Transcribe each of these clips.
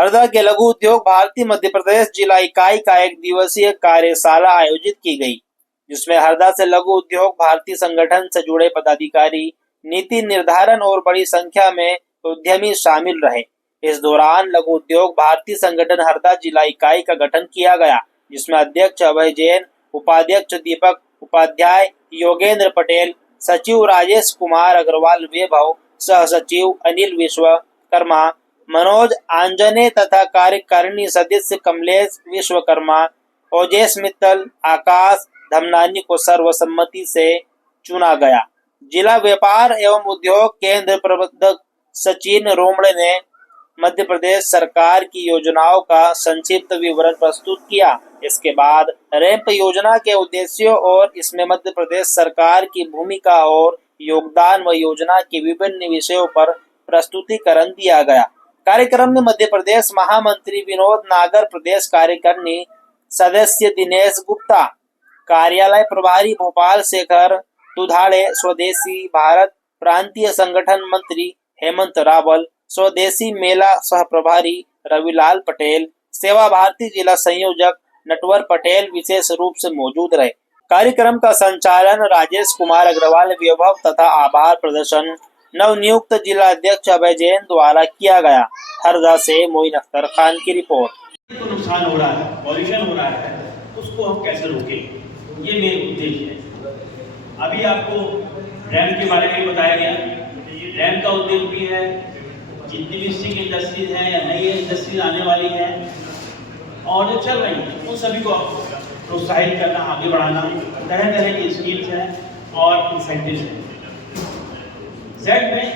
हरदा के लघु उद्योग भारती मध्य प्रदेश जिला इकाई का एक दिवसीय कार्यशाला आयोजित की गई, जिसमें हरदा से लघु उद्योग भारती संगठन से जुड़े पदाधिकारी, नीति निर्धारण और बड़ी संख्या में उद्यमी शामिल रहे। इस दौरान लघु उद्योग भारती संगठन हरदा जिला इकाई का गठन किया गया, जिसमें अध्यक्ष अभय जैन, उपाध्यक्ष दीपक उपाध्याय, योगेंद्र पटेल, सचिव राजेश कुमार अग्रवाल वैभव, सह सचिव अनिल विश्वकर्मा, मनोज आंजने तथा कार्यकारिणी सदस्य कमलेश विश्वकर्मा, ओजेश मित्तल, आकाश धमनानी को सर्वसम्मति से चुना गया। जिला व्यापार एवं उद्योग केंद्र प्रबंधक सचिन रोमड़े ने मध्य प्रदेश सरकार की योजनाओं का संक्षिप्त विवरण प्रस्तुत किया। इसके बाद रैंप योजना के उद्देश्यों और इसमें मध्य प्रदेश सरकार की भूमिका और योगदान व योजना के विभिन्न विषयों पर प्रस्तुतिकरण दिया गया। कार्यक्रम में मध्य प्रदेश महामंत्री विनोद नागर, प्रदेश कार्यकारिणी सदस्य दिनेश गुप्ता, कार्यालय प्रभारी भोपाल शेखर दुधाड़े, स्वदेशी भारत प्रांतीय संगठन मंत्री हेमंत रावल, स्वदेशी मेला सह प्रभारी रविलाल पटेल, सेवा भारती जिला संयोजक नटवर पटेल विशेष रूप से मौजूद रहे। कार्यक्रम का संचालन राजेश कुमार अग्रवाल वैभव तथा आभार प्रदर्शन नवनियुक्त जिला अध्यक्ष अभय जैन द्वारा किया गया। हरदा से मोइन अख्तर खान की रिपोर्ट। तो नुकसान हो रहा है, पॉल्यूशन हो रहा है, उसको हम कैसे रोकें, ये मेरा उद्देश्य है। अभी आपको रैम के बारे में बताया गया। रैम का उद्देश्य भी है जितनी भी स्टिक इंडस्ट्रीज हैं या नई इंडस्ट्रीज आने वाली हैं और जो चल रही हैं उन सभी को प्रोत्साहित करना, आगे बढ़ाना, तरह तरह की स्कीम्स हैं और इंसेंटिव्स हैं। जेड में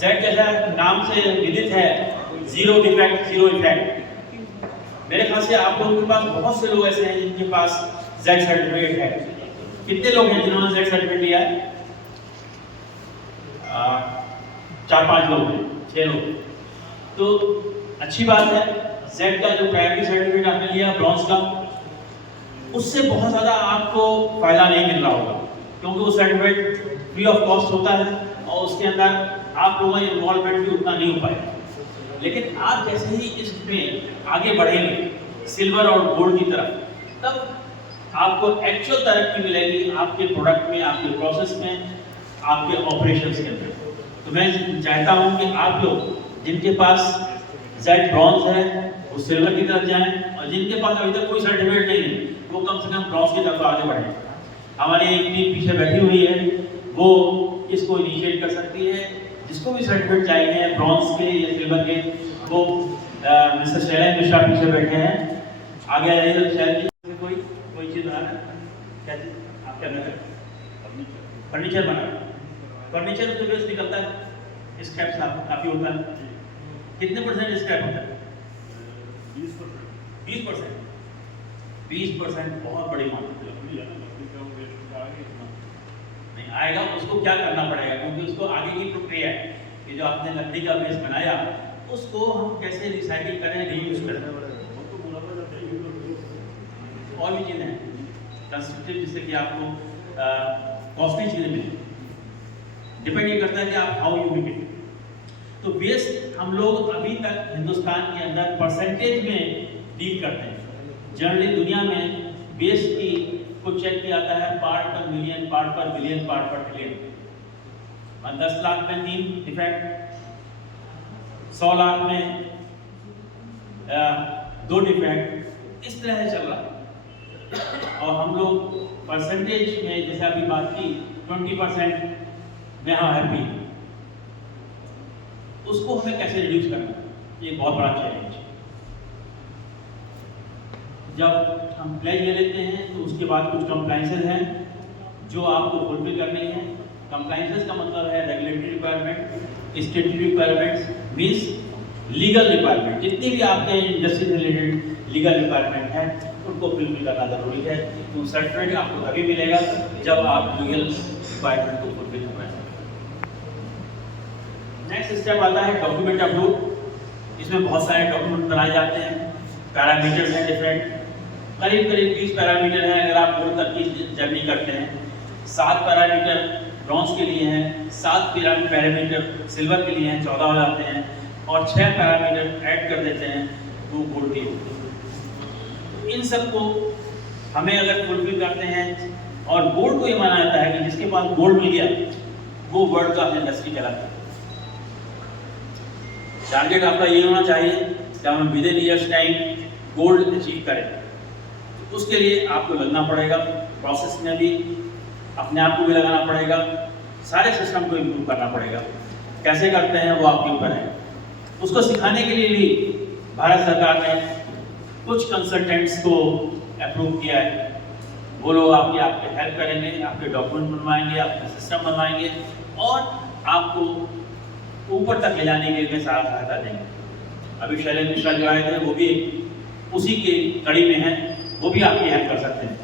जेड जैसा नाम से विदित है, जीरो डिफेक्ट जीरो इफेक्ट। मेरे ख्याल से आप लोगों के पास बहुत से लोग ऐसे हैं जिनके पास जेड सर्टिफिकेट है। कितने लोग हैं जिन्होंने जेड सर्टिफिकेट लिया है? 4-5 लोग हैं, 6 लोग। तो अच्छी बात है। जेड का जो प्राइमरी सर्टिफिकेट आपने लिया ब्रॉन्ज का, उससे बहुत ज़्यादा आपको फायदा नहीं मिल रहा होगा, क्योंकि वो सर्टिफिकेट फ्री ऑफ कॉस्ट होता है और उसके अंदर आप लोगों का इन्वॉल्वमेंट भी उतना नहीं हो पाएगा। लेकिन आप जैसे ही इसमें आगे बढ़ेंगे सिल्वर और गोल्ड की तरफ, तब आपको एक्चुअल तरक्की मिलेगी आपके प्रोडक्ट में, आपके प्रोसेस में, आपके ऑपरेशंस के अंदर। तो मैं चाहता हूं कि आप लोग जिनके पास जेड ब्रॉन्ज है वो सिल्वर की तरफ जाएं, और जिनके पास अभी तक कोई सर्टिफिकेट नहीं है वो कम से कम ब्रॉन्ज की तरफ आगे बढ़ें। हमारी एक टीम पीछे बैठी हुई है, वो इसको इनिशिएट कर सकती है। जिसको भी सर्टिफिकेट चाहिए ब्रॉन्ज के या सिल्वर के, वो मिस्टर शैलेंद्र मिश्रा पीछे बैठे हैं। आगे आ जाइए शैलेंद्र जी। कोई चीज़ बनाना क्या चीज़ आप क्या बना? फर्नीचर बना। फर्नीचर में तो वेस्ट निकलता है, स्क्रैप काफ़ी होता है। कितने परसेंट स्क्रैप होता है? 20%। 20% बहुत बड़ी मात्रा नहीं आएगा। उसको क्या करना पड़ेगा, क्योंकि उसको आगे की प्रक्रिया है कि जो आपने लकड़ी का बेस बनाया उसको हम कैसे रिसाइकिल करें, रीयूज करें। और भी चीज़ें हैं कंस्ट्रक्टिव, जिससे कि आपको कॉस्टली चीज़ें मिलें। डिपेंड ये करता है कि आप हाउ यू मेक इट। तो वेस्ट हम लोग अभी तक हिंदुस्तान के अंदर परसेंटेज में डील करते हैं। जनरली दुनिया में वेस्ट की को चेक किया जाता है पार्ट पर मिलियन, पार्ट पर बिलियन, पार्ट पर ट्रिलियन। 10 लाख में 3 डिफेक्ट, 100 लाख में 2 डिफेक्ट, इस तरह से चल रहा है। और हम लोग परसेंटेज में जैसे अभी बात की 20% में हम हैप्पी, उसको हमें कैसे रिड्यूस करना, ये बहुत बड़ा चैलेंज है। जब हम प्लेज ले लेते हैं तो उसके बाद कुछ कंप्लाइंसेस हैं जो आपको फुलफिल करने हैं। कंप्लाइंसेस का मतलब है regulatory requirement, स्टेटरी requirements means legal requirement. जितनी भी आपके इंडस्ट्री से रिलेटेड लीगल रिक्वायरमेंट है उनको फुलफिल करना जरूरी है। तो सर्टिफिकेट आपको तभी मिलेगा जब आप लीगल रिक्वायरमेंट को फुलफिल कर पाएंगे। नेक्स्ट स्टेप आता है डॉक्यूमेंट अपलोड। इसमें बहुत सारे डॉक्यूमेंट बनाए जाते हैं, पैरामीटर्स हैं डिफरेंट, करीब 20 पैरामीटर हैं। अगर आप गोल तक की जर्नी करते हैं, 7 पैरामीटर ब्रॉन्ज के लिए हैं, 7 पैरामीटर सिल्वर के लिए हैं, 14 हो जाते हैं, और 6 पैरामीटर ऐड कर देते हैं तो गोल्ड के होते हैं। इन सबको हमें अगर फुलफिल करते हैं, और गोल्ड को ये माना जाता है कि जिसके पास गोल्ड मिल गया वो वर्ल्ड क्लास इंडस्ट्री कहलाता है। टारगेट आपका ये होना चाहिए कि हम with in years time gold achieve करें। उसके लिए आपको लगना पड़ेगा, प्रोसेस में भी अपने आप को भी लगाना पड़ेगा, सारे सिस्टम को इम्प्रूव करना पड़ेगा। कैसे करते हैं वो आपके ऊपर है। उसको सिखाने के लिए भी भारत सरकार ने कुछ कंसल्टेंट्स को अप्रूव किया है। वो लोग आपके हेल्प करेंगे, आपके डॉक्यूमेंट बनवाएंगे, आपके सिस्टम बनवाएंगे और आपको ऊपर तक ले जाने के लिए सारा सहायता देंगे। अभी शैलेंद्र मिश्रा जो आए थे वो भी उसी के कड़ी में हैं, वो भी आपकी हेल्प कर सकते हैं।